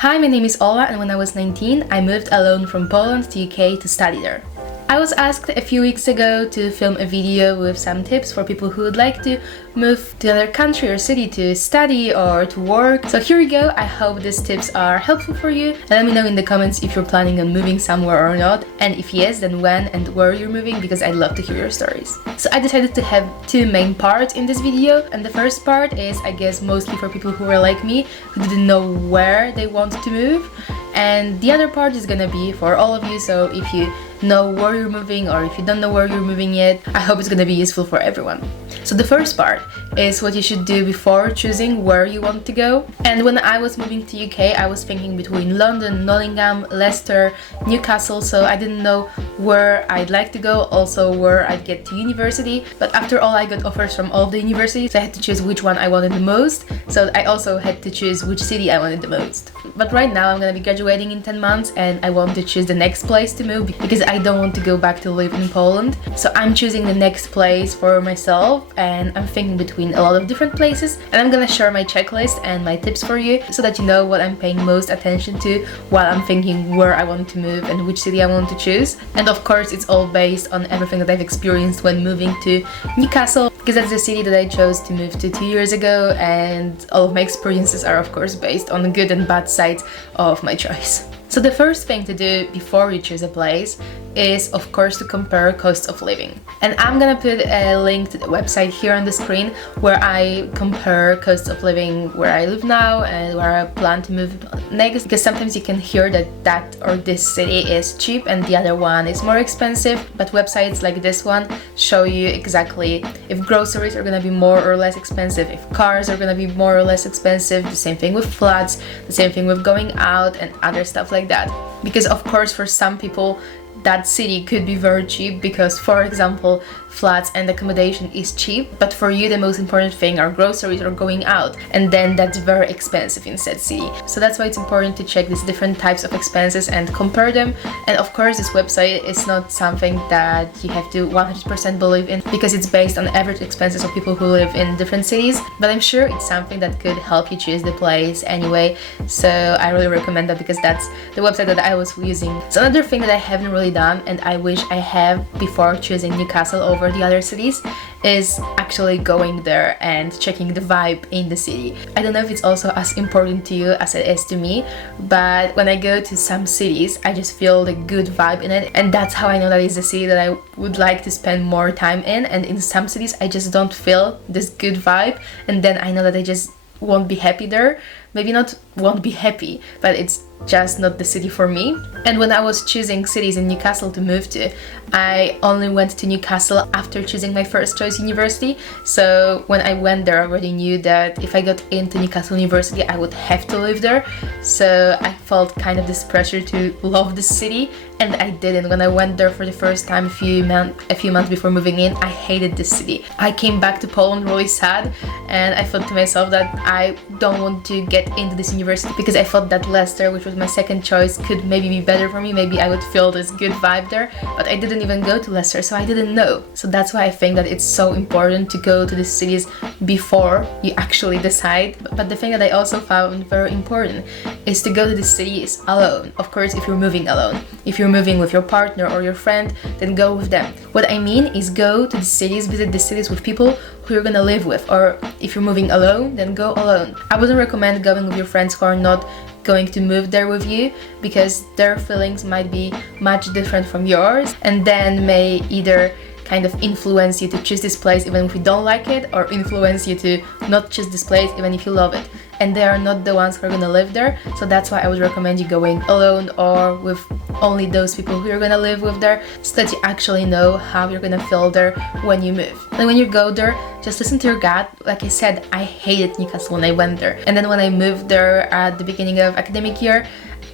Hi, my name is Ola, and when I was 19, I moved alone from Poland to UK to study there. I was asked a few weeks ago to film a video with some tips for people who would like to move to another country or city to study or to work. So here we go. I hope these tips are helpful for you. And let me know in the comments if you're planning on moving somewhere or not. And if yes, then when and where you're moving, because I'd love to hear your stories. So I decided to have two main parts in this video. And the first part is, I guess, mostly for people who are like me, who didn't know where they wanted to move. And the other part is gonna be for all of you, so if you know where you're moving or if you don't know where you're moving yet, I hope it's gonna be useful for everyone. So the first part is what you should do before choosing where you want to go. And when I was moving to UK, I was thinking between London, Nottingham, Leicester, Newcastle, so I didn't know where I'd like to go, also where I'd get to university. But after all, I got offers from all the universities, so I had to choose which one I wanted the most. So I also had to choose which city I wanted the most. But right now I'm gonna be graduating in 10 months and I want to choose the next place to move because I don't want to go back to live in Poland. So I'm choosing the next place for myself and I'm thinking between a lot of different places, and I'm gonna share my checklist and my tips for you so that you know what I'm paying most attention to while I'm thinking where I want to move and which city I want to choose. And of course it's all based on everything that I've experienced when moving to Newcastle, because that's the city that I chose to move to 2 years ago, and all of my experiences are of course based on the good and bad sides of my choice. So the first thing to do before you choose a place is of course to compare cost of living. And I'm gonna put a link to the website here on the screen where I compare cost of living where I live now and where I plan to move next, because sometimes you can hear that that or this city is cheap and the other one is more expensive, but websites like this one show you exactly if groceries are gonna be more or less expensive, if cars are gonna be more or less expensive, the same thing with flats, the same thing with going out and other stuff like that. Because of course for some people that city could be very cheap because, for example, flats and accommodation is cheap, but for you the most important thing are groceries or going out, and then that's very expensive in said city. So that's why it's important to check these different types of expenses and compare them. And of course this website is not something that you have to 100% believe in because it's based on average expenses of people who live in different cities, but I'm sure it's something that could help you choose the place anyway. So I really recommend that because that's the website that I was using. So another thing that I haven't really done and I wish I have before choosing Newcastle over the other cities is actually going there and checking the vibe in the city. I don't know if it's also as important to you as it is to me, but when I go to some cities I just feel the good vibe in it, and that's how I know that it's a city that I would like to spend more time in. And in some cities I just don't feel this good vibe, and then I know that I just won't be happy there. Maybe not won't be happy, but it's just not the city for me. And when I was choosing cities in Newcastle to move to, I only went to Newcastle after choosing my first choice university. So when I went there I already knew that if I got into Newcastle University I would have to live there. So I felt kind of this pressure to love the city, and I didn't. When I went there for the first time a few months before moving in, I hated this city. I came back to Poland really sad, and I thought to myself that I don't want to get into this university because I thought that Leicester, which was my second choice, could maybe be better for me. Maybe I would feel this good vibe there, but I didn't even go to Leicester, so I didn't know. So that's why I think that it's so important to go to the cities before you actually decide. But the thing that I also found very important is to go to the cities alone. Of course, if you're moving alone. If you're moving with your partner or your friend, then go with them. What I mean is go to the cities, visit the cities with people who you're gonna live with. Or if you're moving alone, then go alone. I wouldn't recommend going with your friends who are not going to move there with you, because their feelings might be much different from yours, and then may either kind of influence you to choose this place even if you don't like it, or influence you to not choose this place even if you love it. And they are not the ones who are gonna live there, so that's why I would recommend you going alone or with only those people who you're gonna live with there, so that you actually know how you're gonna feel there when you move. And when you go there, just listen to your gut. Like I said, I hated Newcastle when I went there, and then when I moved there at the beginning of academic year,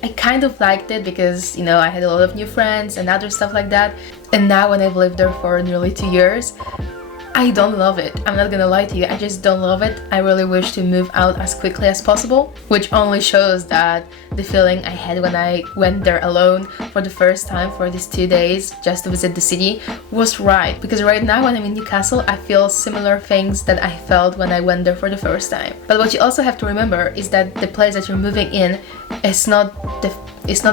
I kind of liked it because, you know, I had a lot of new friends and other stuff like that. And now when I've lived there for nearly 2 years, I don't love it. I'm not gonna lie to you, I just don't love it. I really wish to move out as quickly as possible, which only shows that the feeling I had when I went there alone for the first time for these 2 days just to visit the city was right. Because right now when I'm in Newcastle, I feel similar things that I felt when I went there for the first time. But what you also have to remember is that the place that you're moving in is not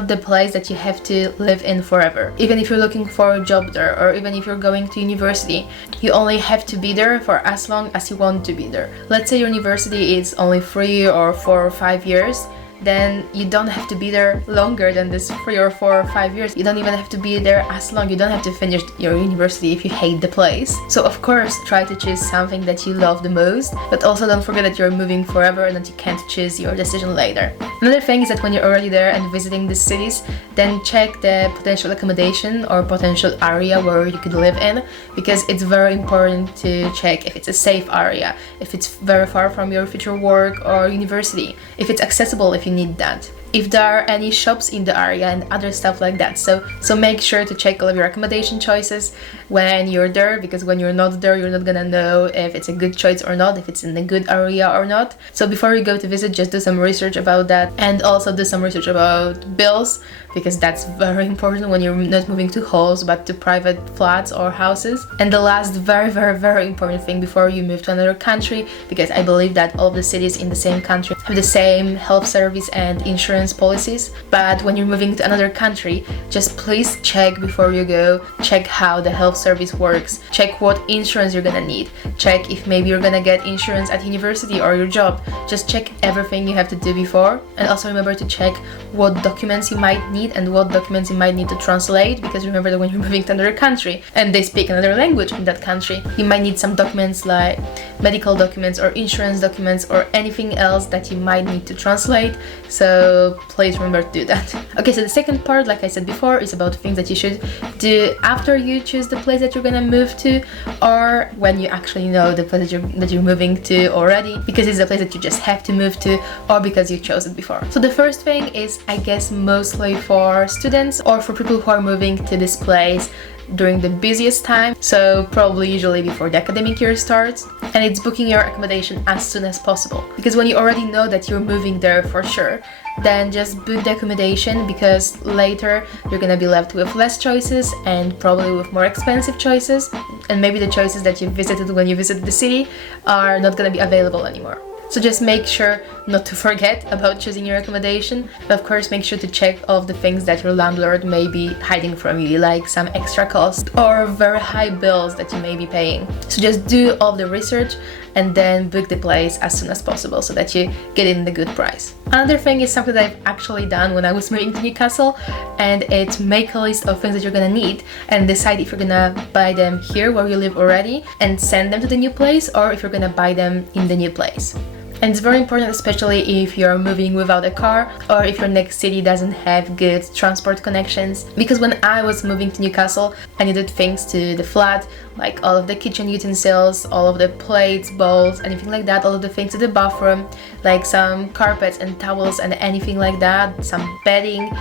the place that you have to live in forever. Even if you're looking for a job there, or even if you're going to university, you only have to be there for as long as you want to be there. Let's say your university is only 3 or 4 or 5 years, then you don't have to be there longer than this 3 or 4 or 5 years. You don't even have to be there as long. You don't have to finish your university if you hate the place. So of course, try to choose something that you love the most, but also don't forget that you're moving forever and that you can't choose your decision later. Another thing is that when you're already there and visiting the cities, then check the potential accommodation or potential area where you could live in, because it's very important to check if it's a safe area, if it's very far from your future work or university, if it's accessible if you need that, if there are any shops in the area and other stuff like that. So make sure to check all of your accommodation choices when you're there, because when you're not there, you're not gonna know if it's a good choice or not, if it's in a good area or not. So before you go to visit, just do some research about that, and also do some research about bills, because that's very important when you're not moving to halls but to private flats or houses. And the last very important thing before you move to another country, because I believe that all of the cities in the same country have the same health service and insurance policies, but when you're moving to another country, just please check before you go, check how the health service works, check what insurance you're gonna need, check if maybe you're gonna get insurance at university or your job. Just check everything you have to do before, and also remember to check what documents you might need and what documents you might need to translate, because remember that when you're moving to another country and they speak another language in that country, you might need some documents like medical documents or insurance documents or anything else that you might need to translate. So please remember to do that. Okay, so the second part, like I said before, is about things that you should do after you choose the place that you're gonna move to, or when you actually know the place that you're moving to already, because it's a place that you just have to move to, or because you chose it before. So the first thing is, I guess, mostly for students or for people who are moving to this place during the busiest time, so probably usually before the academic year starts, and it's booking your accommodation as soon as possible. Because when you already know that you're moving there for sure, then just book the accommodation, because later you're gonna be left with less choices and probably with more expensive choices, and maybe the choices that you visited when you visited the city are not gonna be available anymore. So just make sure not to forget about choosing your accommodation, but of course make sure to check all of the things that your landlord may be hiding from you, like some extra cost or very high bills that you may be paying. So just do all the research and then book the place as soon as possible so that you get in the good price. Another thing is something that I've actually done when I was moving to Newcastle, and it's make a list of things that you're gonna need and decide if you're gonna buy them here where you live already and send them to the new place, or if you're gonna buy them in the new place. And it's very important, especially if you're moving without a car or if your next city doesn't have good transport connections. Because when I was moving to Newcastle, I needed things to the flat, like all of the kitchen utensils, all of the plates, bowls, anything like that, all of the things to the bathroom, like some carpets and towels and anything like that, some bedding,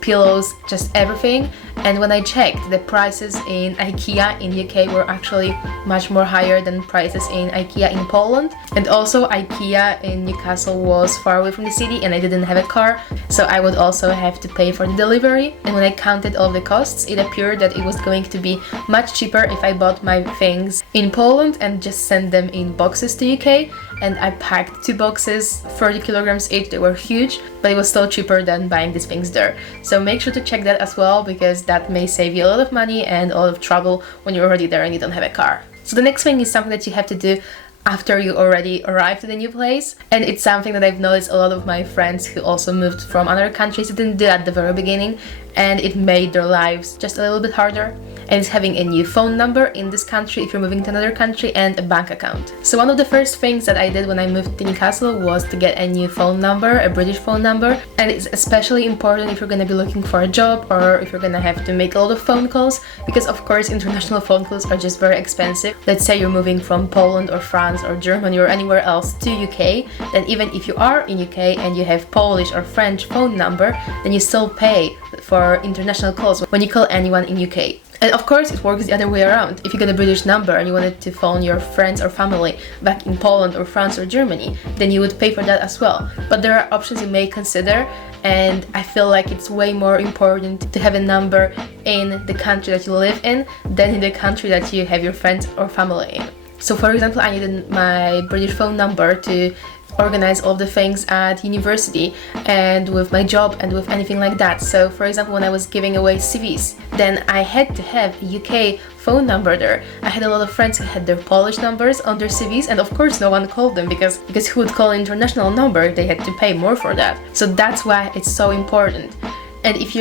pillows, just everything. And when I checked, the prices in IKEA in UK were actually much more higher than prices in IKEA in Poland. And also IKEA in Newcastle was far away from the city and I didn't have a car, so I would also have to pay for the delivery. And when I counted all the costs, it appeared that it was going to be much cheaper if I bought my things in Poland and just sent them in boxes to UK. And I packed 2 boxes, 30 kilograms each. They were huge, but it was still cheaper than buying these things there. So make sure to check that as well, because that may save you a lot of money and a lot of trouble when you're already there and you don't have a car. So the next thing is something that you have to do after you already arrived at the new place, and it's something that I've noticed a lot of my friends who also moved from other countries didn't do at the very beginning, and it made their lives just a little bit harder. And it's having a new phone number in this country if you're moving to another country, and a bank account. So one of the first things that I did when I moved to Newcastle was to get a new phone number, a British phone number. And it's especially important if you're gonna be looking for a job or if you're gonna have to make a lot of phone calls, because of course international phone calls are just very expensive. Let's say you're moving from Poland or France or Germany or anywhere else to UK, then even if you are in UK and you have Polish or French phone number, then you still pay for international calls when you call anyone in UK. And of course, it works the other way around. If you get a British number and you wanted to phone your friends or family back in Poland or France or Germany, then you would pay for that as well. But there are options you may consider, and I feel like it's way more important to have a number in the country that you live in than in the country that you have your friends or family in. So for example, I needed my British phone number to organize all the things at university and with my job and with anything like that. So for example, when I was giving away CVs, then I had to have a UK phone number there. I had a lot of friends who had their Polish numbers on their CVs, and of course no one called them because who would call an international number? They had to pay more for that. So that's why it's so important. And if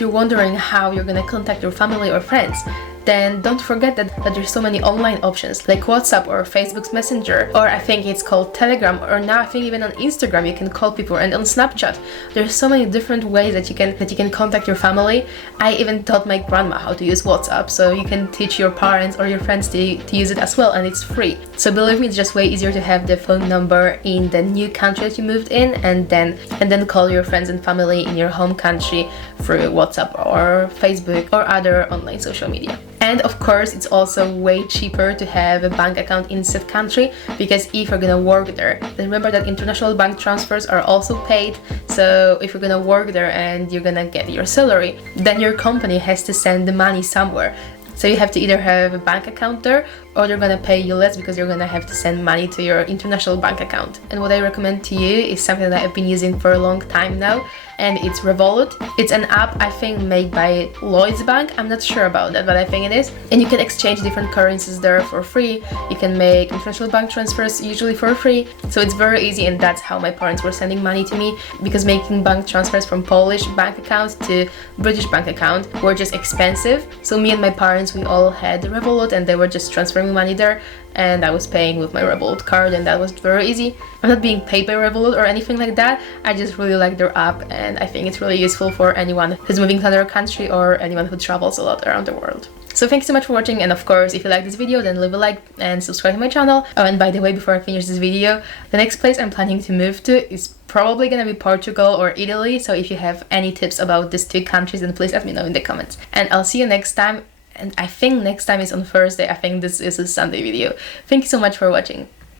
you're wondering how you're gonna contact your family or friends, then don't forget that there's so many online options like WhatsApp or Facebook's Messenger, or I think it's called Telegram, or now I think even on Instagram you can call people, and on Snapchat. There's so many different ways that you can contact your family. I even taught my grandma how to use WhatsApp, so you can teach your parents or your friends to use it as well, and it's free. So believe me, it's just way easier to have the phone number in the new country that you moved in, and then call your friends and family in your home country through WhatsApp or Facebook or other online social media. And of course, it's also way cheaper to have a bank account in said country, because if you're gonna work there, then remember that international bank transfers are also paid. So if you're gonna work there and you're gonna get your salary, then your company has to send the money somewhere. So you have to either have a bank account there, or they're gonna pay you less because you're gonna have to send money to your international bank account. And what I recommend to you is something that I've been using for a long time now, and it's Revolut. It's an app, I think, made by Lloyds Bank. I'm not sure about that, but I think it is. And you can exchange different currencies there for free. You can make international bank transfers usually for free. So it's very easy, and that's how my parents were sending money to me, because making bank transfers from Polish bank account to British bank account were just expensive. So me and my parents, we all had Revolut, and they were just transferring money there, and I was paying with my Revolut card, and that was very easy. I'm not being paid by Revolut or anything like that. I just really like their app, and I think it's really useful for anyone who's moving to another country or anyone who travels a lot around the world. So thanks so much for watching, and of course, if you like this video, then leave a like and subscribe to my channel. Oh, and by the way, before I finish this video, the next place I'm planning to move to is probably gonna be Portugal or Italy. So if you have any tips about these two countries, then please let me know in the comments. And I'll see you next time. And I think next time is on Thursday. I think this is a Sunday video. Thank you so much for watching.